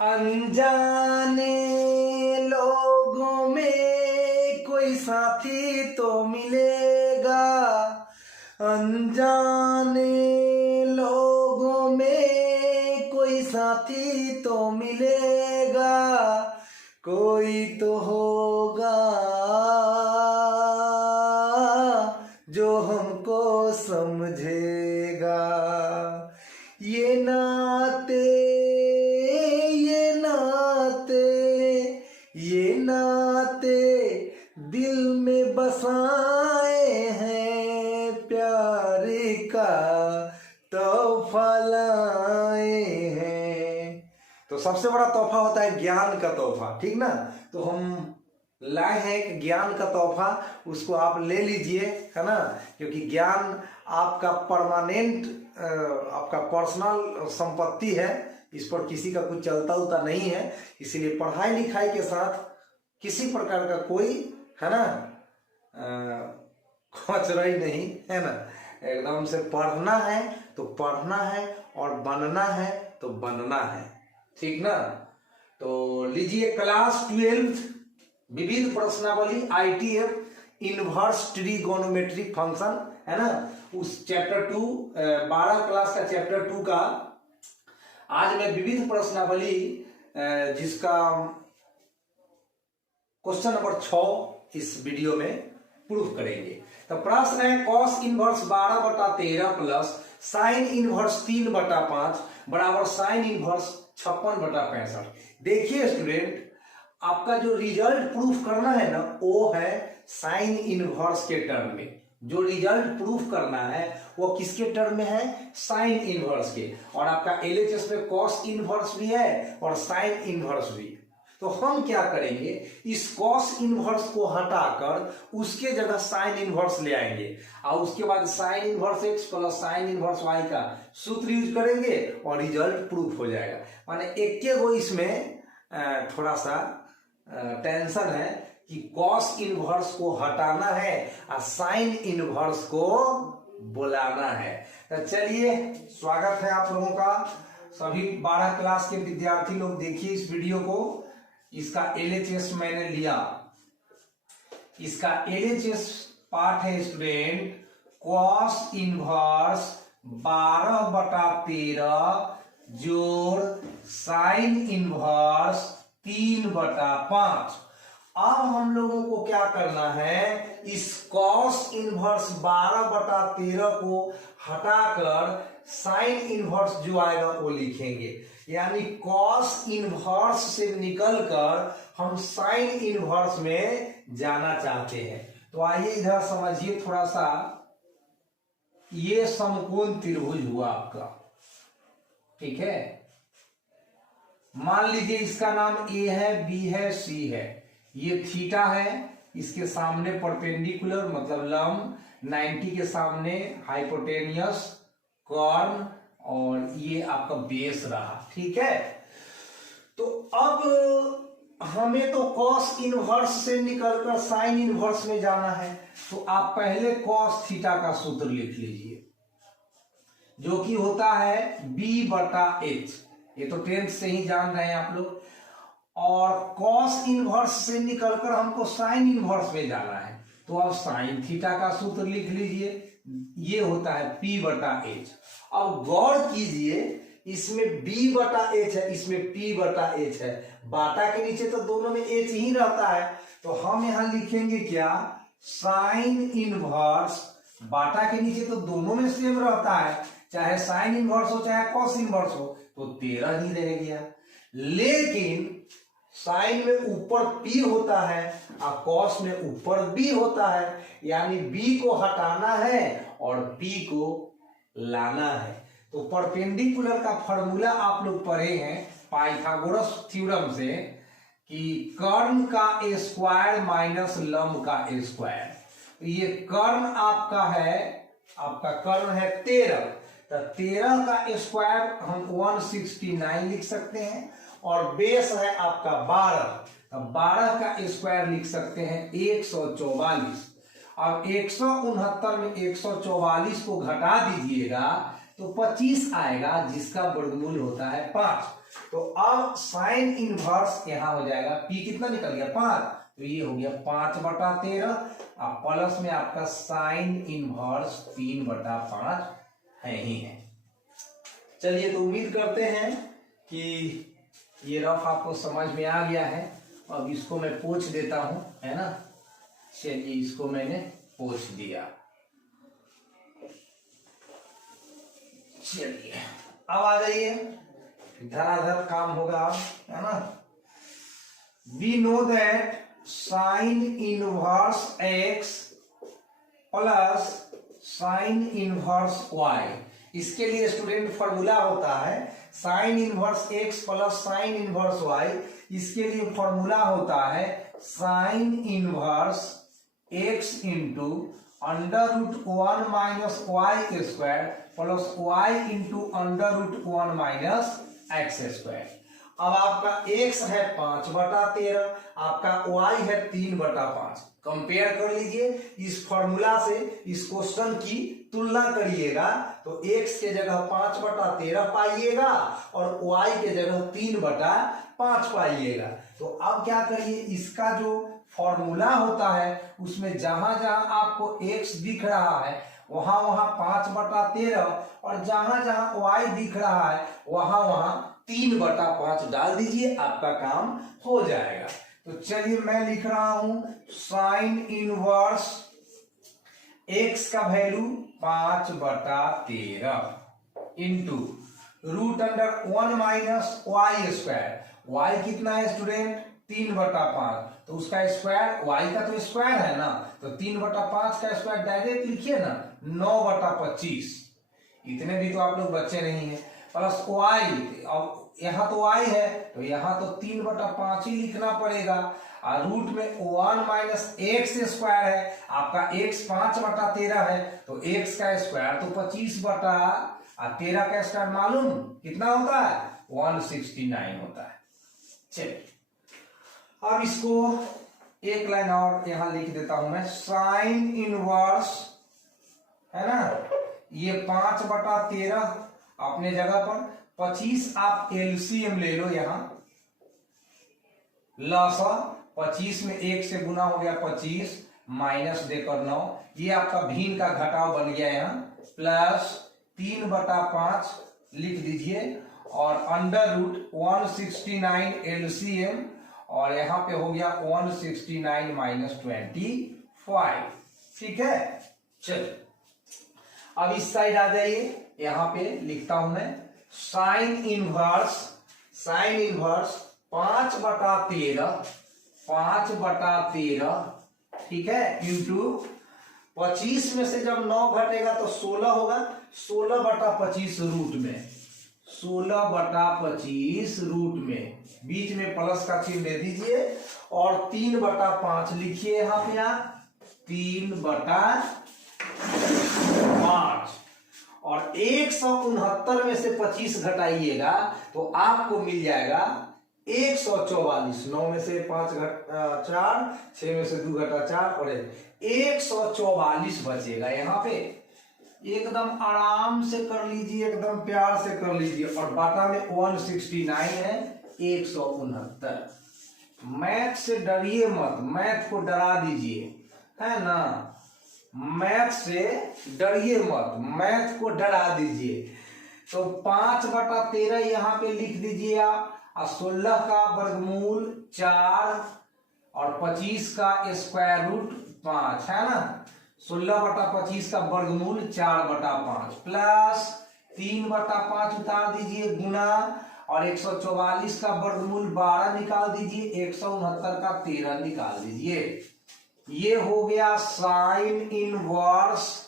अनजाने लोगों में कोई साथी तो मिलेगा, अनजाने लोगों में कोई साथी तो मिलेगा, कोई तो होगा जो हमको समझेगा। ये नाते ये नाते दिल में बसाए हैं, प्यार का तोहफा लाए हैं। तो सबसे बड़ा तोहफा होता है ज्ञान का तोहफा, ठीक ना। तो हम लाए हैं एक ज्ञान का तोहफा, उसको आप ले लीजिए, है ना, क्योंकि ज्ञान आपका परमानेंट, आपका पर्सनल संपत्ति है, इस पर किसी का कुछ चलता उलता नहीं है। इसीलिए पढ़ाई लिखाई के साथ किसी प्रकार का कोई, है ना, खचराई नहीं, है ना। एकदम से पढ़ना है तो पढ़ना है और बनना है तो बनना है, ठीक ना। तो लीजिए क्लास 12 विविध प्रश्नावली ITF इनवर्स ट्रिगोनोमेट्री फंक्शन, है ना, उस चैप्टर 2 12 क्लास का चैप्टर 2 का आज मैं विविध प्रश्नावली जिसका क्वेश्चन नंबर 6 इस वीडियो में प्रूफ करेंगे। तो प्रश्न है cos inverse 12/13 plus sine inverse 3/5 बराबर साइन इनवर्स 56/65। देखिए स्टूडेंट, आपका जो रिजल्ट प्रूफ करना है ना, वो है साइन इनवर्स के टर्म में। जो रिजल्ट प्रूफ करना है वो किसके टर्म में है? साइन इनवर्स के। और आपका LHS में कॉस इनवर्स भी है और साइन इनवर्स भी। तो हम क्या करेंगे, इस कॉस इनवर्स को हटाकर उसके जगह साइन इनवर्स ले आएंगे और उसके बाद sign inverse x plus sine inverse y का सूत्र यूज करेंगे और रिजल्ट प्रूफ हो जाएगा। माने एक वो इसमें थोड़ा सा टेंशन है कि कॉस इनवर्स को हटाना है और साइन इनवर्स को बुलाना है। तो चलिए, स्वागत है आप लोगों का। सभी 12 क्लास के विद्यार्थी लोग देखिए इस वीडियो को। इसका LHS मैंने लिया, इसका LHS पार्ट है स्टूडेंट कॉस इनवर्स 12/13 जोड़ साइन इनवर्स 3/5। अब हम लोगों को क्या करना है, इस कॉस इनवर्स 12/13 को हटाकर साइन इनवर्स जो आएगा वो लिखेंगे। यानी कॉस इनवर्स से निकलकर हम साइन इनवर्स में जाना चाहते हैं। तो आइए इधर समझिए थोड़ा सा। ये समकोण त्रिभुज हुआ आपका, ठीक है। मान लीजिए इसका नाम A है, B है, C है, ये थीटा है, इसके सामने परपेंडिकुलर मतलब लंब, 90 के सामने हाइपोटेनियस कॉर्न और ये आपका बेस रहा, ठीक है। तो अब हमें तो कॉस इनवर्स से निकलकर साइन इनवर्स में जाना है। तो आप पहले कॉस थीटा का सूत्र लिख लीजिए, जो कि होता है B/H। ये तो 10th से ही जान रहे हैं आप लोग। और कॉस इनवर्स से निकलकर हमको साइन इनवर्स में जाना है, तो अब साइन थीटा का सूत्र लिख लीजिए, ये होता है P/H। अब गौर कीजिए, इसमें B/H है, इसमें P/H है। बाटा के नीचे तो दोनों में H ही रहता है, तो हम यहां लिखेंगे क्या, साइन इनवर्स। बाटा के नीचे तो दोनों में सेम रहता है, चाहे साइन इनवर्स हो चाहे कॉस इनवर्स हो, तो 13 ही रह गया। लेकिन साइन में ऊपर P होता है और कॉस में ऊपर B होता है, यानी B को हटाना है और P को लाना है। तो परपेंडिकुलर का फॉर्मूला आप लोग पढ़े हैं पाइथागोरस थ्योरम से कि कर्ण का स्क्वायर माइनस लंब का स्क्वायर। ये कर्ण आपका है, आपका कर्ण है 13, तो 13 का स्क्वायर हम 169 लिख सकते हैं और बेस है आपका 12, तो 12 का स्क्वायर लिख सकते हैं 144। अब 169 में 144 को घटा दीजिएगा तो 25 आएगा, जिसका वर्गमूल होता है 5। तो अब साइन इनवर्स यहां हो जाएगा, पी कितना निकल गया 5, तो ये हो गया 5/13, अब प्लस में आपका साइन इनवर्स 3/5 है ही है। चलिए, तो उम्मीद करते हैं कि ये रफ आपको समझ में आ गया है। अब इसको मैं पोंछ देता हूं, है ना। चलिए, इसको मैंने पोंछ दिया। चलिए, अब आ जाइए, धराधर काम होगा अब, है ना। We know that sine inverse x plus sine inverse y, इसके लिए स्टूडेंट फॉर्मूला होता है sine inverse x plus sine inverse y. इसके लिए फॉर्मूला होता है sine inverse x into √1 minus y square plus y into √1 minus x square. अब आपका x है 5/13, आपका y है 3/5। कंपेयर कर लीजिए, इस फॉर्मूला से इस क्वेश्चन की तुलना करिएगा तो x के जगह 5/13 पाइएगा और y के जगह 3/5 पाइएगा। तो अब क्या करिए, इसका जो फॉर्मूला होता है उसमें जहां जहां आपको x दिख रहा है वहां वहां 5/13 और जहां जहां y दिख रहा है वहां वहां 3/5 डाल दीजिए, आपका काम हो जाएगा। तो चलिए, मैं लिख रहा हूं साइन इनवर्स x का value 5/13 into √1 minus y square. y कितना है स्टूडेंट 3/5, तो उसका स्क्वायर, y का तो स्क्वायर है ना, तो 3/5 का स्क्वायर डायरेक्ट लिखिए ना 9/25। इतने भी तो आप लोग बच्चे नहीं है। प्लस y, अब यहाँ तो y है तो यहाँ तो 3/5 ही लिखना पड़ेगा। और रूट में 1 माइनस एक्स स्क्वायर है, आपका x 5/13 है तो x का स्क्वायर तो 25/13 का स्क्वायर मालूम कितना होता है 169 होता है। चलिए, अब इसको एक लाइन और यहां लिख देता हूं मैं, साइन इनवर्स, है ना, ये 5/13 अपने जगह पर, 25 आप एलसीएम ले लो, यहां लसा 25 में 1 से गुना हो गया 25 माइनस देकर 9, ये आपका भिन्न का घटाव बन गया यहाँ, प्लस 3/5 लिख दीजिए और √169 एलसीएम और यहां पे हो गया 169 माइनस 25। ठीक है। चलिए, अब इस साइड आ जाइए, यहां पे लिखता हूं मैं साइन इनवर्स 5/13, ठीक है, इंटू 25 में से जब 9 घटेगा तो 16 होगा, 16/25 रूट में, 16/25 रूट में, बीच में प्लस का चिन्ह दे दीजिए और 3/5 लिखिए यहां पे आप 3/5 और 169 में से 25 घटाइएगा तो आपको मिल जाएगा 144। 9 में से 5 4, 6 में से 2 घटा 4 और 144 बचेगा। यहाँ पे एकदम आराम से कर लीजिए, एकदम प्यार से कर लीजिए और बाटा में 169 है, 169। मैथ से डरिए मत, मैथ को डरा दीजिए, है ना, मैथ से डरिए मत, मैथ को डरा दीजिए। तो 5/13 यहाँ पे लिख दीजिए आप, 16 का वर्गमूल 4 और 25 का स्क्वायर रूट 5, है ना, 16/25 का वर्गमूल 4/5 प्लस 3/5 उतार दीजिए गुना और 144 का वर्गमूल 12 निकाल दीजिए, 169 का 13 निकाल दीजिए। ये हो गया साइन इनवर्स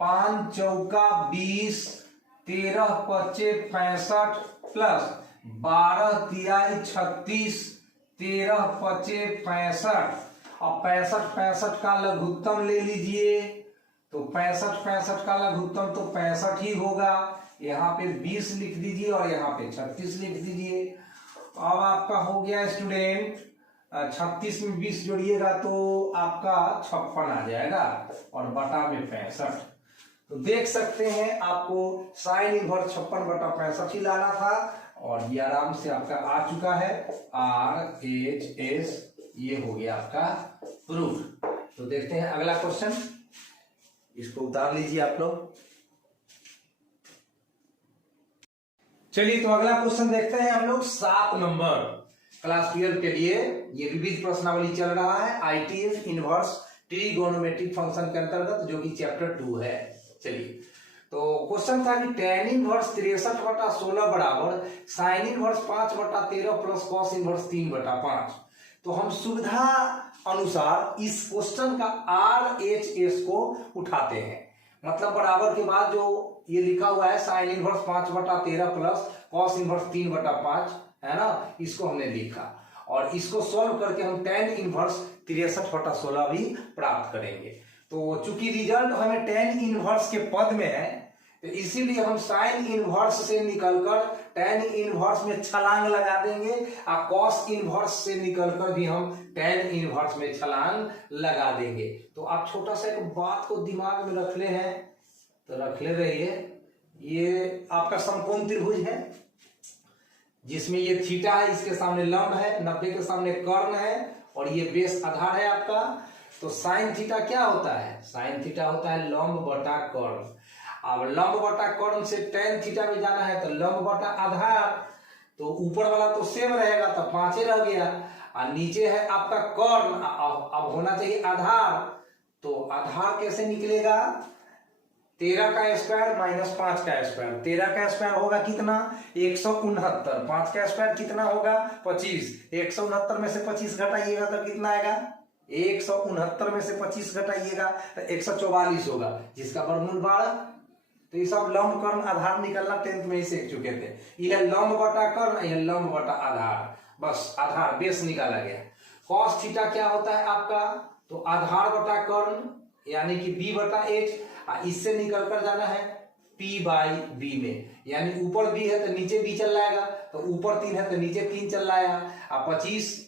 5 चौका 20, 13 पच्चे 65 प्लस 12 तिहाई 36, 13 पच्चे 65। अब 65 का लघुत्तम ले लीजिए, तो 65 का लघुत्तम तो 65 ही होगा। यहाँ पे 20 लिख दीजिए और यहाँ पे 36 लिख दीजिए। अब आपका हो गया स्टूडेंट 36 में 20 जोड़िएगा तो आपका 56 आ जाएगा और बटा में 65। तो देख सकते हैं आपको साइन इनवर्स 56/65 ही लाना था और ये आराम से आपका आ चुका है RHS, ये हो गया आपका प्रूफ। तो देखते हैं अगला क्वेश्चन, इसको उतार लीजिए आप लोग। चलिए तो अगला क्वेश्चन देखते हैं हम लोग 7 नंबर क्लास 12 के लिए। ये विविध प्रश्नावली चल रहा है ITF इनवर्स ट्रिगोनोमेट्रिक फंक्शन के अंतर्गत, जो कि चैप्टर 2 है। चलिए तो क्वेश्चन था कि tan इनवर्स 63/16 बराबर sine inverse 5/13 plus cos inverse 3/5। तो हम सुविधा अनुसार इस क्वेश्चन का RHS को उठाते हैं, मतलब बराबर के बाद जो ये लिखा हुआ है sine inverse 5/13 plus cos inverse 3/5 है ना, इसको हमने लिखा और इसको सॉल्व करके हम tan इनवर्स 63/16 भी प्राप्त करेंगे। तो चूंकि रिजल्ट हमें tan इनवर्स के पद में है, तो इसीलिए हम साइन इनवर्स से निकलकर tan इनवर्स में छलांग लगा देंगे और कॉस इनवर्स से निकलकर भी हम tan इनवर्स में छलांग लगा देंगे। तो आप छोटा सा एक बात को दिमाग में रख ले हैं, तो रख ले रहिए, ये आपका समकोण त्रिभुज है जिसमें ये थीटा है, इसके सामने लंब है, 90 के सामने कर्ण है और ये बेस आधार है आपका। तो साइन थीटा क्या होता है? साइन थीटा होता है लंब बटा कर्ण। अब लंब बटा कर्ण से tan थीटा में जाना है तो लंब बटा आधार, तो ऊपर वाला तो सेम रहेगा तो 5 रह गया और नीचे है आपका कर्ण, अब होना चाहिए आधार। तो आधार कैसे निकलेगा? 13 का स्क्वायर माइनस 5 का स्क्वायर। 13 का स्क्वायर होगा कितना? 169। 5 का स्क्वायर कितना होगा? 25। 169 में से 25 घटाइएगा तो कितना आएगा? 169 में से 25 घटाइएगा तो 144 होगा, जिसका वर्गमूल 12। तो ये सब लंब कर्ण आधार निकलना 10th में ही सीख चुके थे। यह लंब बटा कर्ण, यह लंब बटा आधार, बस आधार बेस निकाला गया। कॉस थीटा क्या होता है आपका? तो आधार बटा कर्ण यानी कि b बटा h, इससे निकलकर जाना है p/b में, यानी ऊपर b है तो नीचे b चल जाएगा, तो ऊपर 3 है तो नीचे 3 चल जाएगा। अब 25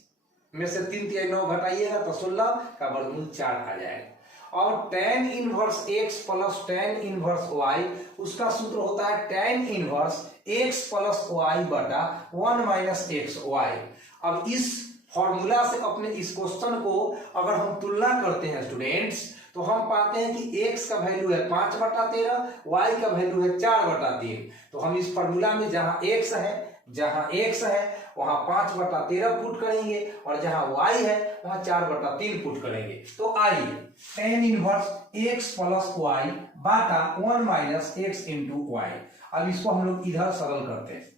में से 3 3 9 घटाइएगा तो 16 का वर्गमूल 4 आ जाएगा। और tan inverse x plus tan inverse y, उसका सूत्र होता है tan inverse x plus y बटा 1 माइनस xy। अब इस फॉर्मूला से अपने इस क्वेश्चन को अगर हम तुलना करते हैं स्टूडेंट्स, तो हम पाते हैं कि x का वैल्यू है 5/13, y का वैल्यू है 4/3। तो हम इस फॉर्मूला में जहां x है वहां 5/13 पुट करेंगे और जहां y है वहां 4/3 पुट करेंगे। तो आइए tan inverse x plus y बटा 1 माइनस x इंटू y, अब इसको हम लोग इधर सरल करते हैं।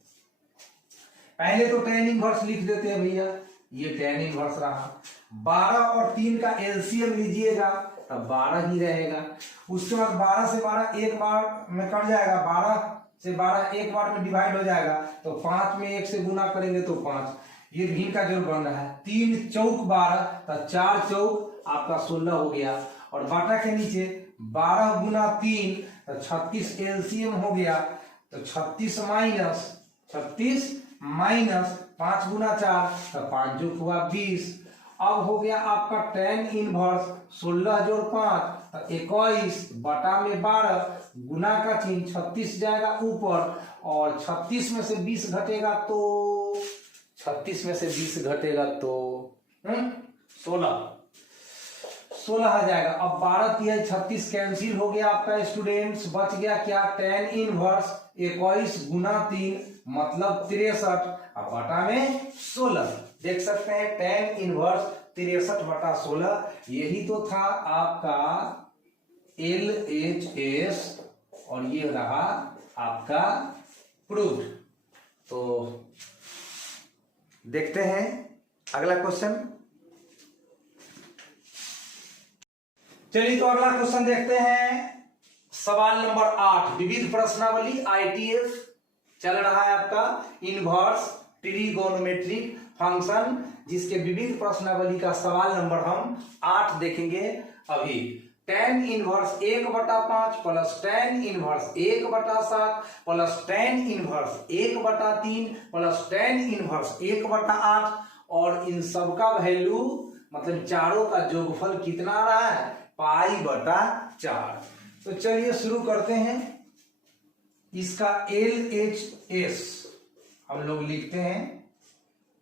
पहले तो tan इनवर्स लिख देते हैं भैया, ये tan इनवर्स रहा। 12 और 3 का एलसीएम लीजिएगा तब 12 ही रहेगा। उसके बाद 12 से 12 एक बार में कट जाएगा, 12 से 12 एक बार में डिवाइड हो जाएगा, तो 5 में 1 से गुना करेंगे तो 5, ये भिन्न का जोड़ बन रहा है। 3 चौक 12, तो 4 चौक आपका 16 हो गया। और बाटा के नीचे 12 गुना 3 तो 36 एलसीएम हो गया, तो 36 माइनस 5 गुना 4 तो 5 जो हुआ 20। अब हो गया आपका tan इनवर्स 16 जोड़ 5 तो 21 बटा में 12 गुना का चिन्ह 36 जाएगा ऊपर, और 36 में से 20 घटेगा तो 16 आ जाएगा। अब 12 की 36 कैंसिल हो गया आपका स्टूडेंट्स, बच गया क्या? tan इनवर्स 21 गुना 3 मतलब 63 अब बटा में 16। देख सकते हैं tan इनवर्स 63/16, यही तो था आपका LHS और ये रहा आपका प्रूफ। तो देखते हैं अगला क्वेश्चन। चलिए तो अगला क्वेश्चन देखते हैं, सवाल नंबर 8 विविध प्रश्नावली ITF चल रहा है आपका इनवर्स ट्रिगोनोमेट्रिक फंक्शन, जिसके विविध प्रश्नावली का सवाल नंबर हम 8 देखेंगे अभी। tan inverse 1/5 plus tan inverse 1/7 plus tan inverse 1/3 plus tan inverse 1/8, और इन सबका वैल्यू मतलब चारों का जोगफल कितना आ रहा है? π/4। तो चलिए शुरू करते हैं। इसका LHS हम लोग लिखते हैं,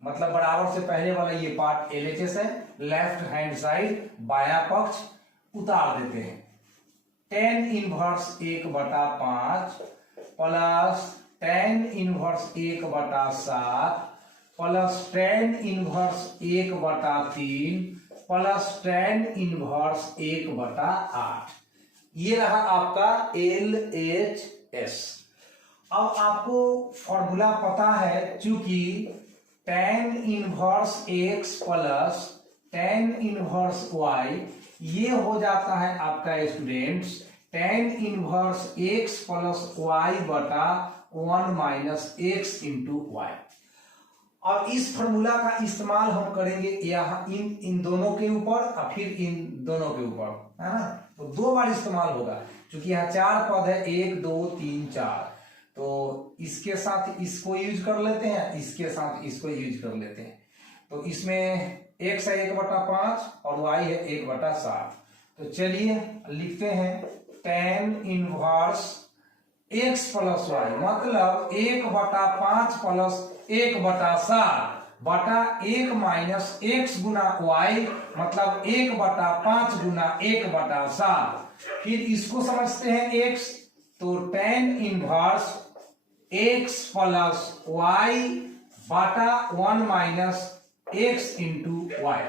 मतलब बराबर से पहले वाला ये पार्ट LHS है, लेफ्ट हैंड साइड बाया पक्ष उतार देते हैं। tan inverse 1/5 plus tan inverse 1/7 plus tan inverse 1/3 plus tan inverse 1/8। ये रहा आपका LHS। अब आपको फॉर्मूला पता है, चूंकि tan inverse x plus tan inverse y ये हो जाता है आपका students tan inverse x plus y बटा 1 माइनस x इंटू वाई। और इस फॉर्मूला का इस्तेमाल हम करेंगे यहाँ इन दोनों के ऊपर और फिर इन दोनों के ऊपर, है ना। तो 2 बार इस्तेमाल होगा, क्योंकि यहाँ 4 पद है, 1 2 3 4। तो इसके साथ इसको यूज कर लेते हैं, इसके साथ इसको यूज कर लेते हैं। तो इसमें x है 1/5 और y है 1/7। तो चलिए लिखते हैं tan inverse x plus y, मतलब 1/5 प्लस 1/7 बटा 1 माइनस x गुना y, मतलब 1/5 गुना 1/7। फिर इसको समझते हैं x, तो tan inverse x plus y बटा 1 माइनस x इंटू वाई।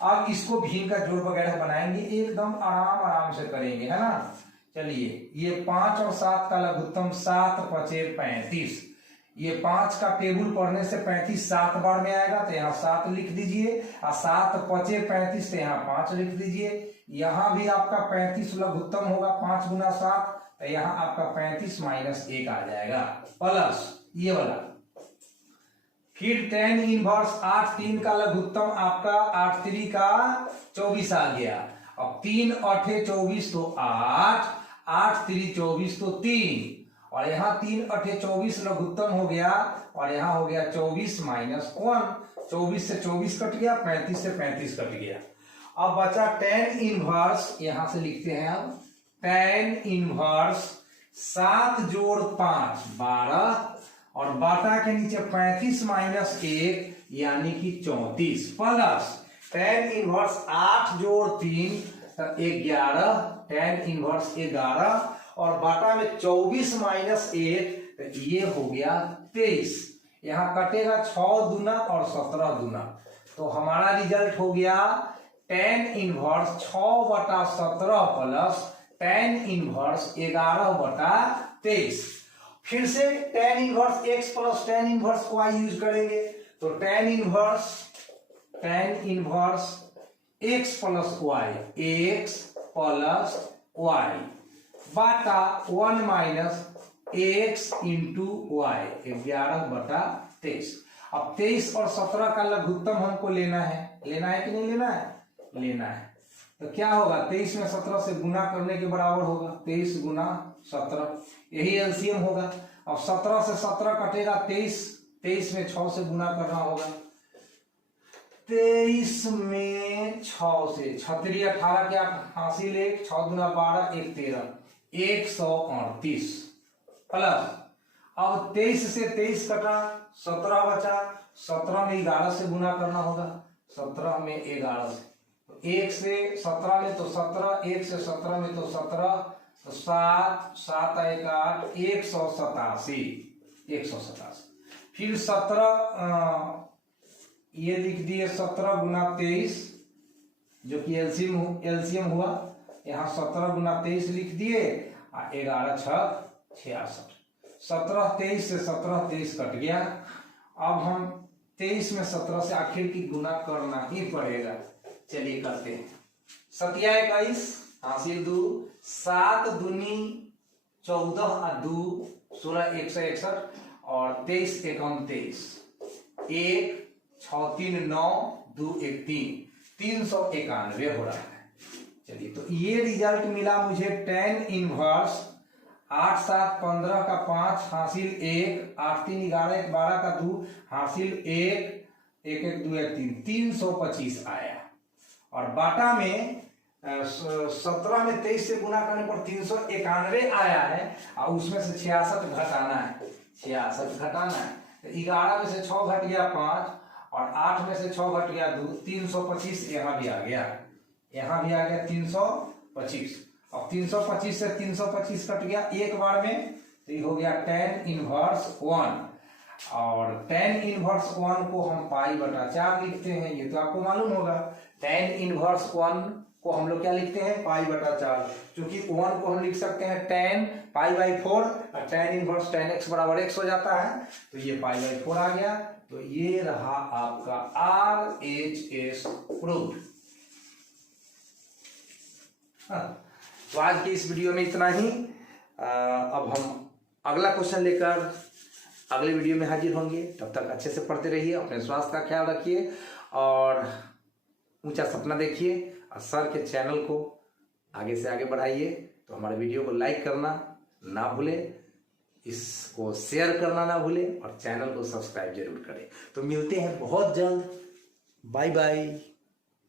अब इसको भीम का जोड़ वगैरह बनाएंगे, एकदम आराम से करेंगे, है ना। चलिए, ये 5 और 7 का लघुत्तम 7 5 35। ये 5 का टेबुल पढ़ने से 35 7 बार में आएगा, तो यहाँ 7 लिख दीजिए, और 7 5 35 तो यहाँ 5 लिख दीजिए। यहाँ भी आपका 35 लघुत्तम होगा, 5 गुना 7, तो यहाँ आपका 35 माइनस 1 आ जाएगा, प्लस ये वाला। फिर tan इनवर्स 8 3 का लघुत्तम आपका 8 3 का 24 आ गया। अब 3 8 24 तो 8, 8 3 24 तो 3, और यहाँ 3 8 24 लघुत्तम हो गया, और यहाँ हो गया 24 माइनस 1। 24 से 24 कट गया, 35 से 35 कट गया। अब बचा tan इनवर्स, यहां से लिखते हैं अब tan इनवर्स 7 जोड़ 5 12, और बाटा के नीचे 35 माइनस 1 यानी कि 34, प्लस tan इनवर्स 8 जोड़ 3 11, tan इनवर्स 11, और बाटा में 24 माइनस 1, तो ये हो गया 23। यहां कटेगा 6 दूना और 17 दूना, तो हमारा रिजल्ट हो गया tan inverse 6/17 plus tan inverse 11/23। फिर से tan inverse x plus tan inverse y use करेंगे, तो tan inverse x plus y, x plus y बाटा 1 माइनस x इंटू वाई, 11/23। अब 23 और 17 का लघुत्तम हमको लेना है कि नहीं लेना है? लेना है। तो क्या होगा, 23 में 17 से गुना करने के बराबर होगा, 23 गुना 17, यही एलसीएम होगा। अब 17 से 17 कटेगा 23, 23 में 6 से गुना करना होगा, 23 में 6 से 6 18 क्या हासिल, 1 6 गुना 12 1 13, 138 प्लस। अब 23 से 23 कटा, 17 बचा, 17 में 11 से गुना करना होगा, 17 में 11 से, 1 से 17 में तो 17, 1 से 17 में तो 17, तो 7 7 1 8, 187। फिर 17 ये लिख दिए, 17 गुना 23 जो कि एलसीएम हुआ, यहाँ 17 गुना 23 लिख दिए, 11 6 66। 17 23 से 17 23 कट गया। अब हम 23 में 17 से आखिर की गुना करना ही पड़ेगा। चलिए करते हैं। 7 21 हासिल 2, 7 दूनी 14 और 2 16 161, और 23 51 23, 1 6 3 9 2 1 3, 391 हो रहा है। चलिए, तो ये रिजल्ट मिला मुझे tan इनवर्स 8 7 15 का 5 हासिल 1, 8 3 11 1 12 का 2 हासिल 1 1 1 2 1 3, 325 आया। और बाटा में 17 में 23 से गुना करने पर 391 आया है, और उसमें से 66 घटाना है, 66 घटाना है। 11 में से 6 घट गया 5 और 8 में से 6 घट गया 2, 325 यहाँ भी आ गया, यहाँ भी आ गया 325। अब 325 से 325 कट गया एक बार में, तो ये हो गया tan इनवर्स 1। और tan इनवर्स 1 को हम पाई बटा 4 लिखते हैं, ये तो आपको मालूम होगा। tan इनवर्स 1 को हम लोग क्या लिखते हैं, पाई बटा 4। क्योंकि 1 को हम लिख सकते हैं tan पाई बाई 4 और tan इनवर्स tan x बराबर x हो जाता है, तो ये पाई बाई 4 आ गया। तो ये रहा आपका RHS प्रूफ। तो आज की इस वीडियो में इतना ही। अब हम अगला क्वेश्चन लेकर अगले वीडियो में हाजिर होंगे। तब तक अच्छे से पढ़ते रहिए, अपने स्वास्थ्य का ख्याल रखिए और ऊंचा सपना देखिए और सर के चैनल को आगे से आगे बढ़ाइए। तो हमारे वीडियो को लाइक करना ना भूलें, इसको शेयर करना ना भूलें और चैनल को सब्सक्राइब जरूर करें। तो मिलते हैं बहुत जल्द। Bye bye.